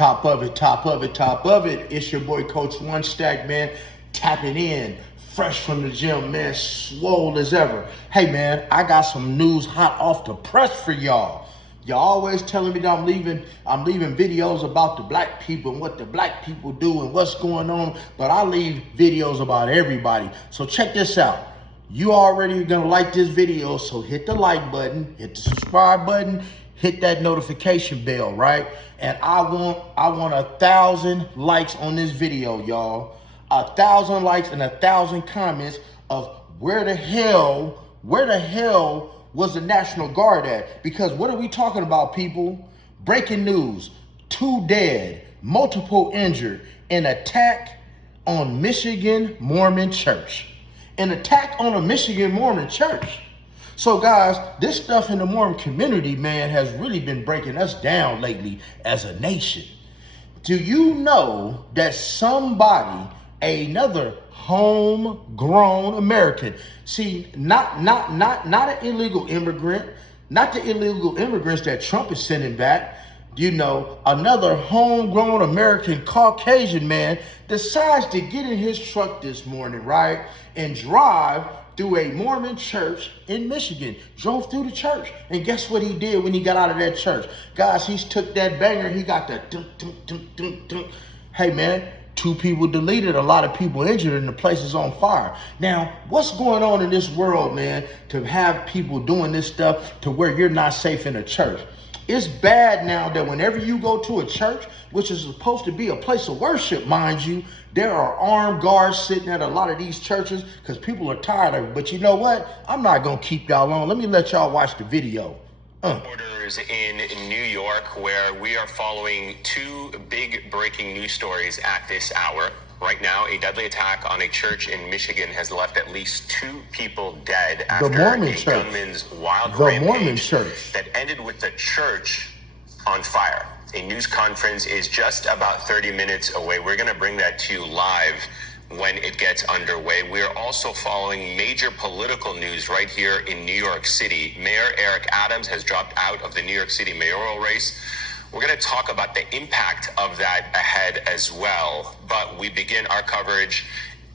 Top of it, top of it, top of it. It's your boy Coach One Stack, man. Tapping in, fresh from the gym, man. Swole as ever. Hey, man, I got some news hot off the press for y'all. Y'all always telling me that I'm leaving videos about the black people and what the black people do and what's going on, but I leave videos about everybody. So check this out. You already gonna like this video, so hit the like button, hit the subscribe button, hit that notification bell, right? And I want 1,000 likes on this video, y'all. 1,000 likes and 1,000 comments of where the hell was the National Guard at? Because what are we talking about, people? Breaking news, 2 dead, multiple injured, an attack on Michigan Mormon church. An attack on a Michigan Mormon church. So guys, this stuff in the Mormon community, man, has really been breaking us down lately as a nation. Do you know that another homegrown American, see, not an illegal immigrant, not the illegal immigrants that Trump is sending back, you know, another homegrown American Caucasian man decides to get in his truck this morning, right, and drive through a Mormon church in Michigan. Drove through the church. And guess what he did when he got out of that church? Guys, he took that banger. He got the dunk, dunk, dunk, dunk, dunk. Hey, man, 2 people deleted, a lot of people injured, and the place is on fire. Now, what's going on in this world, man, to have people doing this stuff to where you're not safe in a church? It's bad now that whenever you go to a church, which is supposed to be a place of worship, mind you, there are armed guards sitting at a lot of these churches because people are tired of it. But you know what? I'm not going to keep y'all on. Let me let y'all watch the video. Orders in New York, where we are following 2 big breaking news stories at this hour. Right now, a deadly attack on a church in Michigan has left at least 2 people dead after a gunman's wild rampage that ended with the church on fire. A news conference is just about 30 minutes away. We're going to bring that to you live when it gets underway. We're also following major political news right here in New York City. Mayor Eric Adams has dropped out of the New York City mayoral race. We're going to talk about the impact of that ahead as well. But we begin our coverage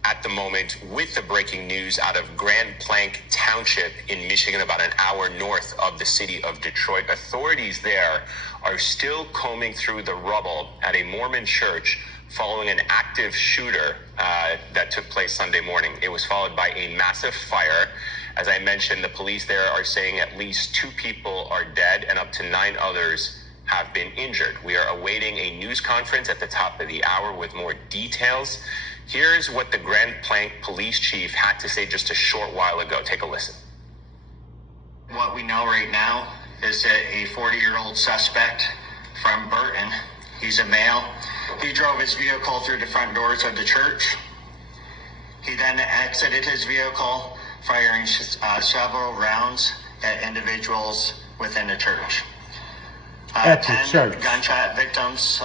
at the moment with the breaking news out of Grand Plank Township in Michigan, about an hour north of the city of Detroit. Authorities there are still combing through the rubble at a Mormon church following an active shooter that took place Sunday morning. It was followed by a massive fire. As I mentioned, the police there are saying at least 2 people are dead and up to 9 others have been injured. We are awaiting a news conference at the top of the hour with more details. Here's what the Grand Plank police chief had to say just a short while ago. Take a listen. What we know right now is that a 40-year-old suspect from Burton, he's a male, he drove his vehicle through the front doors of the church. He then exited his vehicle, firing several rounds at individuals within the church. 10 gunshot victims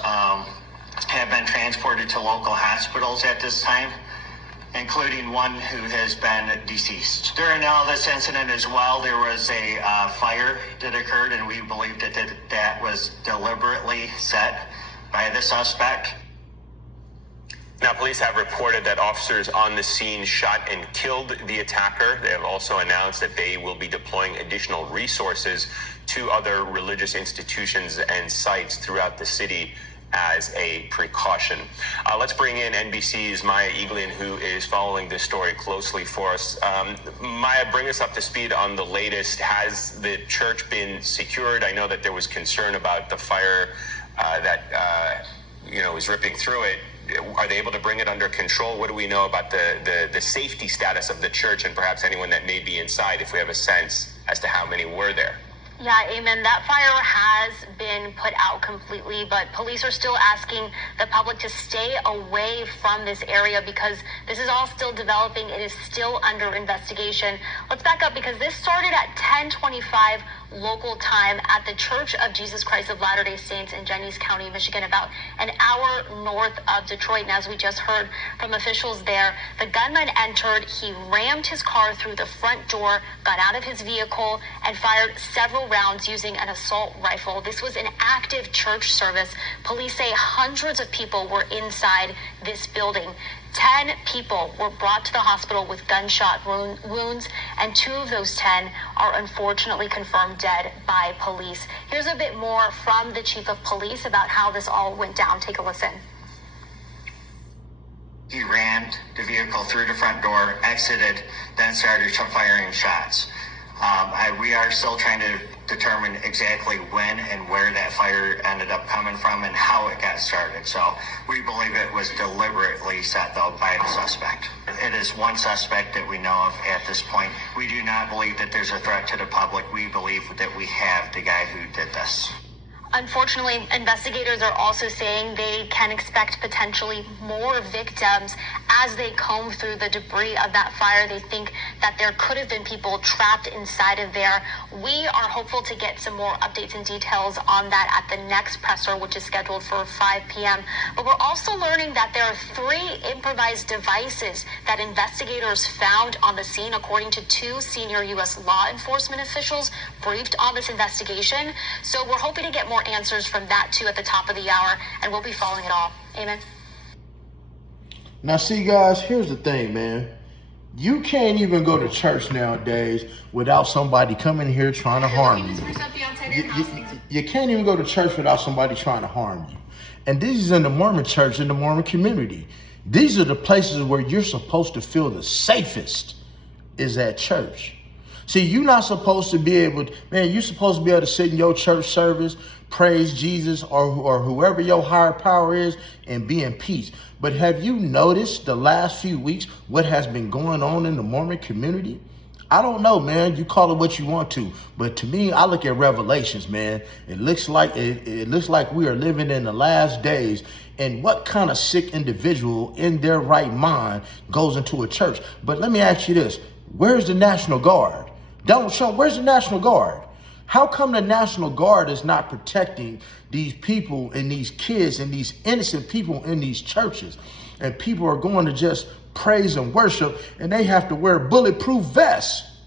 have been transported to local hospitals at this time, including one who has been deceased. During all this incident as well, there was a fire that occurred, and we believe that was deliberately set by the suspect. Now, police have reported that officers on the scene shot and killed the attacker. They have also announced that they will be deploying additional resources to other religious institutions and sites throughout the city as a precaution. Let's bring in NBC's Maya Eaglin, who is following this story closely for us. Maya, bring us up to speed on the latest. Has the church been secured? I know that there was concern about the fire that was ripping through it. Are they able to bring it under control? What do we know about the safety status of the church and perhaps anyone that may be inside, if we have a sense as to how many were there? Yeah, amen. That fire has been put out completely, but police are still asking the public to stay away from this area because this is all still developing. It is still under investigation. Let's back up because this started at 10:25 local time at the Church of Jesus Christ of Latter-day Saints in Jennings County, Michigan, about an hour north of Detroit. And as we just heard from officials there, the gunman entered, he rammed his car through the front door, got out of his vehicle, and fired several rounds using an assault rifle. This was an active church service. Police say hundreds of people were inside this building. 10 people were brought to the hospital with gunshot wounds, and 2 of those 10 are unfortunately confirmed dead by police. Here's a bit more from the chief of police about how this all went down. Take a listen. He rammed the vehicle through the front door, exited, then started firing shots. We are still trying to determine exactly when and where that fire ended up coming from and how it got started. So we believe it was deliberately set, though, by the suspect. It is one suspect that we know of at this point. We do not believe that there's a threat to the public. We believe that we have the guy who did this. Unfortunately, investigators are also saying they can expect potentially more victims as they comb through the debris of that fire. They think that there could have been people trapped inside of there. We are hopeful to get some more updates and details on that at the next presser, which is scheduled for 5 p.m. But we're also learning that there are 3 improvised devices that investigators found on the scene, according to 2 senior U.S. law enforcement officials briefed on this investigation. So we're hoping to get more answers from that too at the top of the hour, and we'll be following it all. Amen. Now, see, guys, here's the thing, man. You can't even go to church nowadays without somebody coming here trying to harm you. You can't even go to church without somebody trying to harm you. And this is in the Mormon church, in the Mormon community. These are the places where you're supposed to feel the safest, is at church. See, you're not supposed to be able to, man, you're supposed to be able to sit in your church service, praise Jesus or whoever your higher power is, and be in peace. But have you noticed the last few weeks what has been going on in the Mormon community? I don't know, man. You call it what you want to, but to me, I look at Revelations, man. It looks like we are living in the last days. And what kind of sick individual in their right mind goes into a church? But let me ask you this: where's the National Guard? Donald Trump, where's the National Guard? How come the National Guard is not protecting these people and these kids and these innocent people in these churches? And people are going to just praise and worship, and they have to wear bulletproof vests.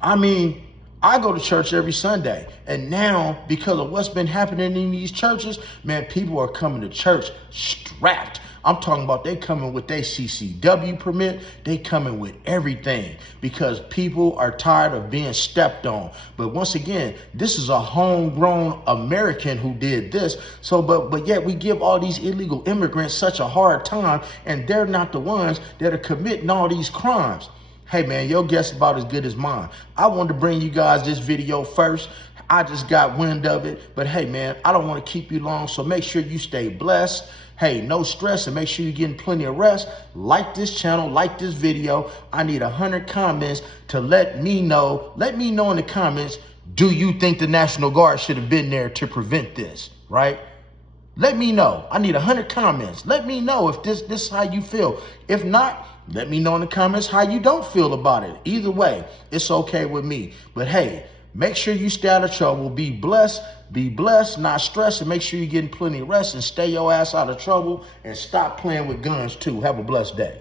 I mean, I go to church every Sunday, and now because of what's been happening in these churches, man, people are coming to church strapped. I'm talking about they coming with their CCW permit. They coming with everything because people are tired of being stepped on. But once again, this is a homegrown American who did this. So, but yet we give all these illegal immigrants such a hard time, and they're not the ones that are committing all these crimes. Hey man, your guess is about as good as mine. I wanted to bring you guys this video first. I just got wind of it, but hey man, I don't want to keep you long, so make sure you stay blessed. Hey, no stress, and make sure you're getting plenty of rest. Like this channel, like this video. I need 100 comments to let me know. Let me know in the comments, do you think the National Guard should have been there to prevent this, right? Let me know. I need 100 comments. Let me know if this is how you feel. If not, let me know in the comments how you don't feel about it. Either way, it's okay with me. But hey, make sure you stay out of trouble. Be blessed, not stressed, and make sure you're getting plenty of rest and stay your ass out of trouble and stop playing with guns too. Have a blessed day.